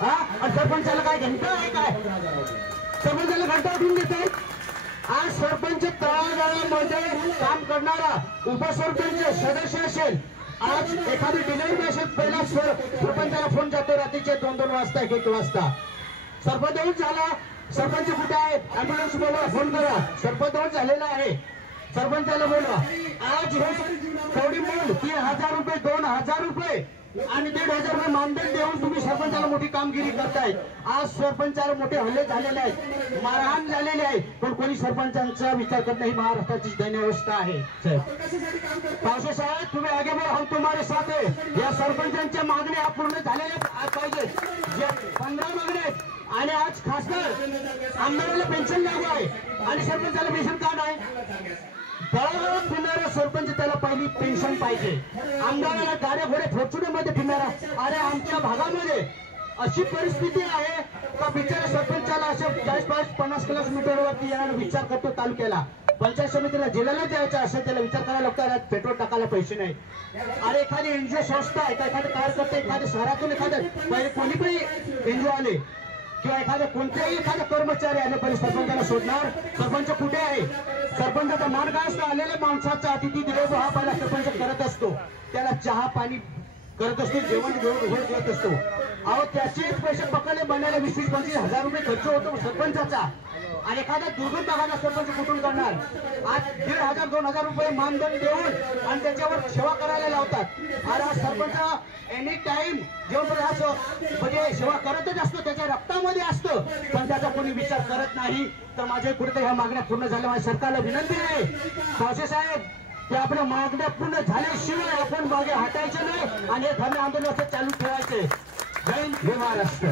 हा आणि सरपंचाला काय घंटा आहे काय? सरपंचाला घंटा उठून देते. आज सरपंच तळागाळामध्ये काम करणारा उपसरपंच सदस्य असेल, आज एखादी डिलिव्हरी असेल, पहिला सरपंचाला फोन जातो रात्रीचे 2-2 वाजता 1-1 वाजता. सरपंच आऊट झाला, सरपंच कुठे आहे, ॲम्ब्युलन्स बोलवा, फोन करा, सरपंच आऊट झालेला आहे, सरपंचाला बोलवा. आज थोडी मूल 3000 रुपये 2000 रुपये आणि 1500 रुपये मानधन देऊन तुम्ही सरपंचाला मोठी कामगिरी करताय. आज सरपंचाला मोठे हल्ले झालेले आहेत, मारहाण झालेली आहे, पण कोणी सरपंचांचा विचार करत नाही. महाराष्ट्राची दैन्यावस्था आहे. पावसे साहेब तुम्ही आगे बढ़ो, हम तुम्हारे साथ है. या सरपंचांच्या मागण्या पूर्ण झालेल्या पाहिजे. 15 मागण्या आहेत आणि आज खासदार आमदाराला पेन्शन लागू आहे आणि सरपंचाला पेन्शन का नाही? गावागावात फिरणारा सरपंच त्याला पहिली पेन्शन पाहिजे. आमदाराला गाड्या घोडे फॉर्च्युनरमध्ये फिरणारा. अरे आमच्या भागामध्ये अशी परिस्थिती आहे का बिचारा सरपंचाला अशा 40-50 किलोमीटरवरती येणार विचार करतो तालुक्याला. पंचायत समितीला जिल्ह्याला जायचं असेल त्याला विचार करायला लागतो, पेट्रोल टाकायला पैसे नाही. अरे एखादी एनजीओ संस्था आहे, एखादे कार्यकर्ते एखाद्या शहरातून एखादं कोणी पण एनजीओ आले किंवा कोणत्याही एखादा कर्मचारी आले पहिले सरपंचाला शोधणार. सरपंच कुठे आहे? सरपंचाचा मान काय असतो? आलेल्या माणसाचा अतिथी देवो हा पहिला सरपंच करत असतो. त्याला चहा पाणी करत असतो, जेवण घेऊन करत असतो. अहो त्याचेच पैसे पकडले बनायला 20-25 हजार रुपये खर्च होतो सरपंचाचा. आणि एखादा दुर्गम भागाला सरपंच कुठून करणार? आज 1500-2000 रुपये मानधन देऊन आणि त्याच्यावर सेवा करायला लावतात. अरे हा सरपंच एनी टाइम जेवण म्हणजे सेवा करतच असतो, त्याच्या रक्तामध्ये असतं, पण त्याचा कोणी विचार करत नाही. तर माझ्या कुठे ह्या मागण्या पूर्ण झाल्या. माझ्या सरकारला विनंती आहे पावसे साहेब की आपल्या मागण्या पूर्ण झाल्याशिवाय आपण मागे हटायचं नाही आणि हे धरणे आंदोलन चालू ठेवायचे. जय हिंद, जय महाराष्ट्र.